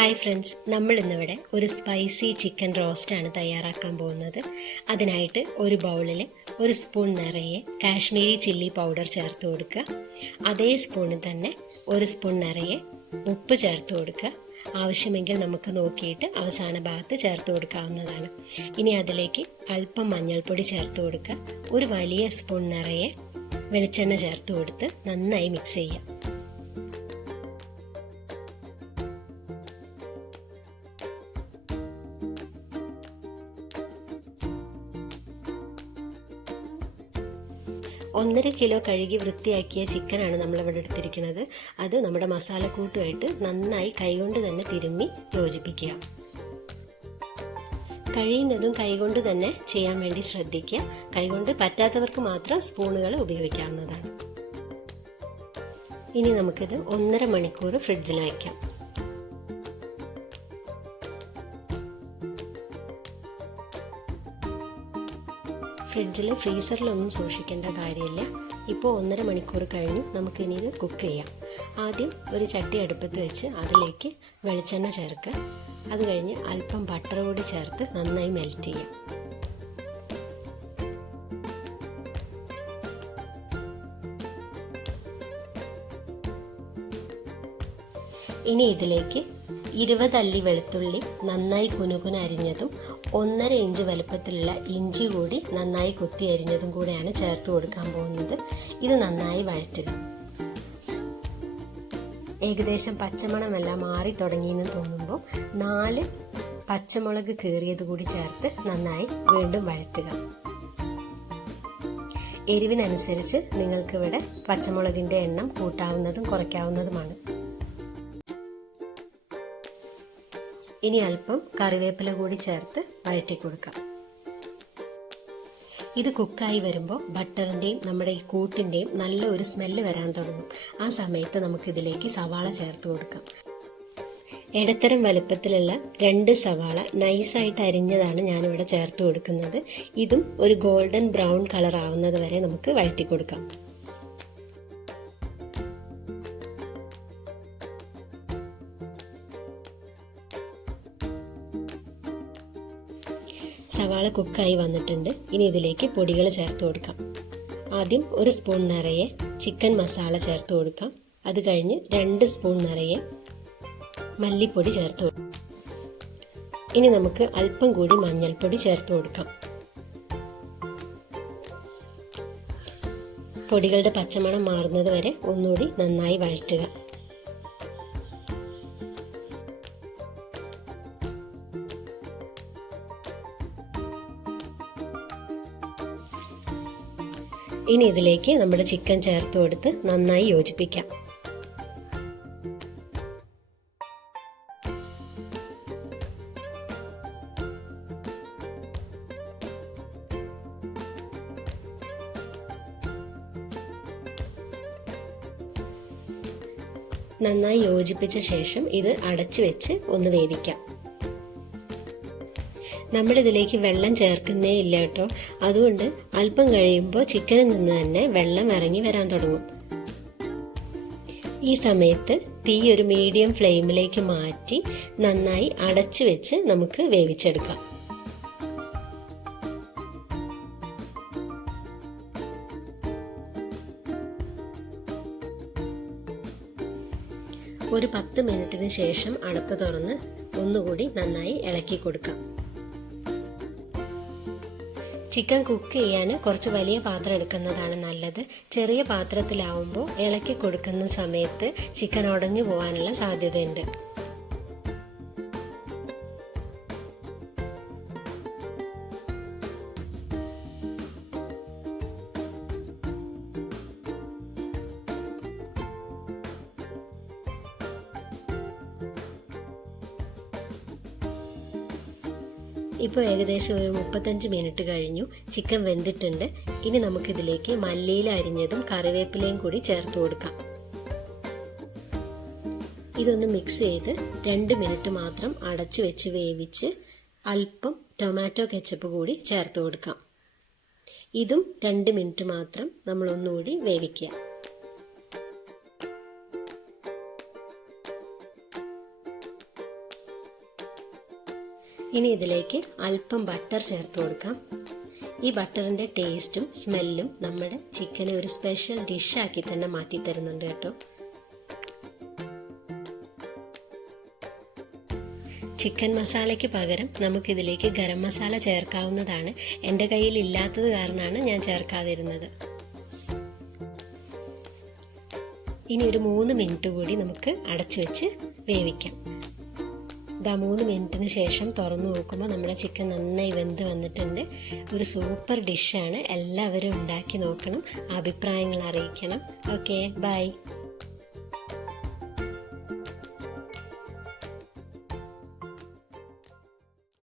Hi friends, നമ്മളിന്നിവിടെ ഒരു spicy chicken റോസ്റ്റാണ് തയ്യാറാക്കാൻ പോകുന്നത്. അതിനായിട്ട് ഒരു ബൗളിൽ ഒരു സ്പൂൺ നിറയെ കാശ്മീരി ചില്ലി പൗഡർ ചേർത്ത് കൊടുക്കുക. അതേ സ്പൂണിൽ തന്നെ ഒരു സ്പൂൺ നിറയെ ഉപ്പ് ചേർത്ത് കൊടുക്കുക. ആവശ്യമെങ്കിൽ നമുക്ക് നോക്കിയിട്ട് അവസാന ഭാഗത്ത് ചേർത്ത് കൊടുക്കാവുന്നതാണ്. ഇനി അതിലേക്ക് അല്പം മഞ്ഞൾപ്പൊടി ചേർത്ത് കൊടുക്കുക. ഒരു വലിയ സ്പൂൺ നിറയെ വെളിച്ചെണ്ണ ചേർത്ത് കൊടുത്ത് നന്നായി മിക്സ് ചെയ്യുക. ഒന്നര കിലോ കഴുകി വൃത്തിയാക്കിയ ചിക്കനാണ് നമ്മളിവിടെ എടുത്തിരിക്കുന്നത്. അത് നമ്മുടെ മസാലക്കൂട്ടുമായിട്ട് നന്നായി കൈകൊണ്ട് തന്നെ തിരുമ്മി യോജിപ്പിക്കുക. കഴിയുന്നതും കൈകൊണ്ട് തന്നെ ചെയ്യാൻ വേണ്ടി ശ്രദ്ധിക്കുക. കൈകൊണ്ട് പറ്റാത്തവർക്ക് മാത്രം സ്പൂണുകൾ ഉപയോഗിക്കാവുന്നതാണ്. ഇനി നമുക്കിത് 1.5 മണിക്കൂർ ഫ്രിഡ്ജിൽ വയ്ക്കാം. ഫ്രീസറിലൊന്നും സൂക്ഷിക്കേണ്ട കാര്യമില്ല. ഇപ്പോൾ 1.5 മണിക്കൂർ കഴിഞ്ഞു. നമുക്കിനി ഇത് കുക്ക് ചെയ്യാം. ആദ്യം ഒരു ചട്ടി അടുപ്പത്ത് വെച്ച് അതിലേക്ക് വെളിച്ചെണ്ണ ചേർക്കുക. അത് കഴിഞ്ഞ് അല്പം ബട്ടർ കൂടി ചേർത്ത് നന്നായി മെൽറ്റ് ചെയ്യാം. ഇനി ഇതിലേക്ക് 20 അല്ലി വെളുത്തുള്ളി നന്നായി കുനുകുന അരിഞ്ഞതും 1.5 ഇഞ്ച് വലുപ്പത്തിലുള്ള ഇഞ്ചി കൂടി നന്നായി കൊത്തി അരിഞ്ഞതും കൂടെയാണ് ചേർത്ത് കൊടുക്കാൻ പോകുന്നത്. ഇത് നന്നായി വഴറ്റുക. ഏകദേശം പച്ചമണമെല്ലാം മാറി തുടങ്ങിയെന്ന് തോന്നുമ്പോൾ 4 പച്ചമുളക് കീറിയത് കൂടി ചേർത്ത് നന്നായി വീണ്ടും വഴറ്റുക. എരിവിനനുസരിച്ച് നിങ്ങൾക്കിവിടെ പച്ചമുളകിൻ്റെ എണ്ണം കൂട്ടാവുന്നതും കുറയ്ക്കാവുന്നതുമാണ്. ഇനി അല്പം കറിവേപ്പില കൂടി ചേർത്ത് വഴറ്റി കൊടുക്കാം. ഇത് കുക്കായി വരുമ്പോൾ ബട്ടറിൻ്റെയും നമ്മുടെ ഈ കൂട്ടിൻ്റെയും നല്ല ഒരു സ്മെല്ല് വരാൻ തുടങ്ങും. ആ സമയത്ത് നമുക്കിതിലേക്ക് സവാള ചേർത്ത് കൊടുക്കാം. ഇടത്തരം വലുപ്പത്തിലുള്ള 2 സവാള നൈസായിട്ട് അരിഞ്ഞതാണ് ഞാനിവിടെ ചേർത്ത് കൊടുക്കുന്നത്. ഇതും ഒരു ഗോൾഡൻ ബ്രൗൺ കളർ ആവുന്നത് വരെ നമുക്ക് വഴറ്റി കൊടുക്കാം. സവാള കുക്കായി വന്നിട്ടുണ്ട്. ഇനി ഇതിലേക്ക് പൊടികൾ ചേർത്ത് കൊടുക്കാം. ആദ്യം ഒരു സ്പൂൺ നിറയെ ചിക്കൻ മസാല ചേർത്ത് കൊടുക്കാം. അത് കഴിഞ്ഞ് 2 സ്പൂൺ നിറയെ മല്ലിപ്പൊടി ചേർത്ത് കൊടുക്കാം. ഇനി നമുക്ക് അല്പം കൂടി മഞ്ഞൾപ്പൊടി ചേർത്ത് കൊടുക്കാം. പൊടികളുടെ പച്ചമണം മാറുന്നത് വരെ ഒന്നുകൂടി നന്നായി വഴറ്റുക. ഇനി ഇതിലേക്ക് നമ്മുടെ ചിക്കൻ ചേർത്ത് കൊടുത്ത് നന്നായി യോജിപ്പിക്കാം. നന്നായി യോജിപ്പിച്ച ശേഷം ഇത് അടച്ചു വെച്ച് ഒന്ന് വേവിക്കാം. നമ്മളിതിലേക്ക് വെള്ളം ചേർക്കുന്നേ ഇല്ല കേട്ടോ. അതുകൊണ്ട് അല്പം കഴിയുമ്പോൾ ചിക്കനിൽ നിന്ന് തന്നെ വെള്ളം ഇറങ്ങി വരാൻ തുടങ്ങും. ഈ സമയത്ത് തീ ഒരു മീഡിയം ഫ്ലെയിമിലേക്ക് മാറ്റി നന്നായി അടച്ചു വെച്ച് നമുക്ക് വേവിച്ചെടുക്കാം. ഒരു 10 മിനിറ്റിന് ശേഷം അടപ്പ് തുറന്ന് ഒന്നുകൂടി നന്നായി ഇളക്കി കൊടുക്കാം. ചിക്കൻ കുക്ക് ചെയ്യാൻ കുറച്ച് വലിയ പാത്രം എടുക്കുന്നതാണ് നല്ലത്. ചെറിയ പാത്രത്തിലാവുമ്പോൾ ഇളക്കി കൊടുക്കുന്ന സമയത്ത് ചിക്കൻ ഉടഞ്ഞു പോകാനുള്ള സാധ്യതയുണ്ട്. ഇപ്പോൾ ഏകദേശം ഒരു 35 മിനിറ്റ് കഴിഞ്ഞു. ചിക്കൻ വെന്തിട്ടുണ്ട്. ഇനി നമുക്കിതിലേക്ക് മല്ലിയില അരിഞ്ഞതും കറിവേപ്പിലയും കൂടി ചേർത്ത് കൊടുക്കാം. ഇതൊന്ന് മിക്സ് ചെയ്ത് 2 മിനിറ്റ് മാത്രം അടച്ചു വെച്ച് വേവിച്ച് അല്പം ടൊമാറ്റോ കെച്ചപ്പ് കൂടി ചേർത്ത് കൊടുക്കാം. ഇതും 2 മിനിറ്റ് മാത്രം നമ്മൾ ഒന്നുകൂടി വേവിക്കുക. ഇനി ഇതിലേക്ക് അല്പം ബട്ടർ ചേർത്ത് കൊടുക്കാം. ഈ ബട്ടറിൻ്റെ ടേസ്റ്റും സ്മെല്ലും നമ്മുടെ ചിക്കനെ ഒരു സ്പെഷ്യൽ ഡിഷാക്കി തന്നെ മാറ്റി തരുന്നുണ്ട് കേട്ടോ. ചിക്കൻ മസാലയ്ക്ക് പകരം നമുക്കിതിലേക്ക് ഗരം മസാല ചേർക്കാവുന്നതാണ്. എൻ്റെ കയ്യിൽ ഇല്ലാത്തത് കാരണമാണ് ഞാൻ ചേർക്കാതിരുന്നത്. ഇനി ഒരു 3 മിനിറ്റ് കൂടി നമുക്ക് അടച്ചു വെച്ച് വേവിക്കാം. 3 മിനിറ്റിന് ശേഷം തുറന്നു നോക്കുമ്പോൾ നമ്മുടെ ചിക്കൻ നന്നായി വെന്ത് വന്നിട്ടുണ്ട്. ഒരു സൂപ്പർ ഡിഷാണ്. എല്ലാവരും ഉണ്ടാക്കി നോക്കണം, അഭിപ്രായങ്ങൾ അറിയിക്കണം. Okay, by.